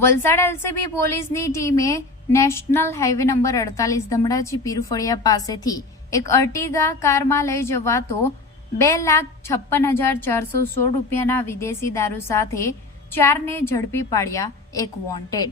Valsad LCB પોલીસની ટીમે national highway number 48 Dhamdachi પીરુફળિયા પાસેથી એક અર્ટિગા કારમાં લઈ જવાતો 2,56,416 રૂપિયાના વિદેશી દારૂ સાથે 4ને ઝડપી પાડ્યા. એક વોન્ટેડ.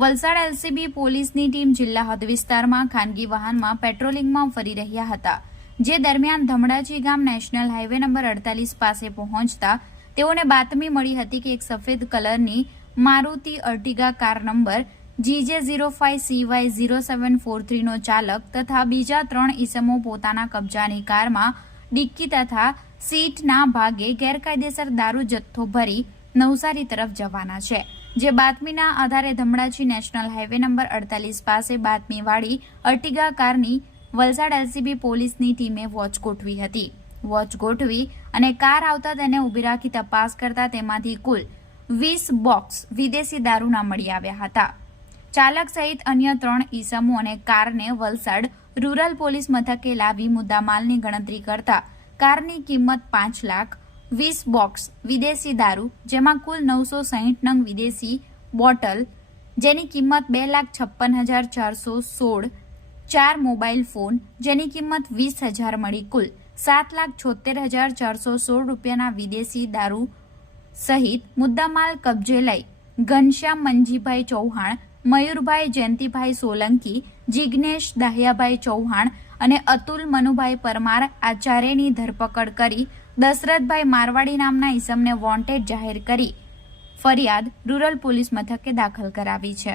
વલસાડ એલસીબી પોલીસની ટીમ જિલ્લા હદ વિસ્તારમાં ખાનગી વાહનમાં પેટ્રોલિંગમાં ફરી રહ્યા હતા, જે દરમિયાન ધમડાચી ગામ નેશનલ હાઈવે નંબર 48 પાસે પહોંચતા તેઓને બાતમી મળી હતી કે એક સફેદ કલરની Maruti Ertiga car number GJ05CY0743 નો ચાલક તથા બીજા 3 ઈસમો પોતાના કબજાની કારમાં ડિક્કી તથા સીટના ભાગે ગેરકાયદેસર દારૂ જથ્થો ભરી નવસારી તરફ જવાના છે. જે બાતમીના આધારે ધમડાચી નેશનલ હાઈવે નંબર 48 પાસે બાતમીવાળી અર્ટિગા કારની વલસાડ એલસીબી પોલીસની ટીમે વોચ ગોઠવી હતી. વોચ ગોઠવી અને કાર આવતા તેને ઊભી રાખી તપાસ કરતા તેમાંથી કુલ 20 બોક્સ વિદેશી દારૂના મળી આવ્યા હતા. ચાલક સહિત અન્ય 3 ઈસમો અને કારને વલસાડ રૂરલ પોલીસ મથકે લાવી મુદ્દામાલની ગણતરી કરતા કારની કિંમત 5 લાખ, 20 બોક્સ વિદેશી દારૂ જેમાં કુલ 960 નંગ વિદેશી બોટલ જેની કિંમત 2,56,416, 4 મોબાઈલ ફોન જેની કિંમત 20,000 મળી કુલ 7,76,416 રૂપિયાના વિદેશી દારૂ સહિત મુદ્દામાલ કબજે લઈ ઘનશ્યામ મંજીભાઈ ચૌહાણ, મયુરભાઈ જયંતિભાઈ સોલંકી, જિગ્નેશ દાહિયાભાઈ ચૌહાણ અને અતુલ મનુભાઈ પરમાર આ ચારેયની ધરપકડ કરી દશરથભાઈ મારવાડી નામના ઈસમને વોન્ટેડ જાહેર કરી ફરિયાદ રૂરલ પોલીસ મથકે દાખલ કરાવી છે.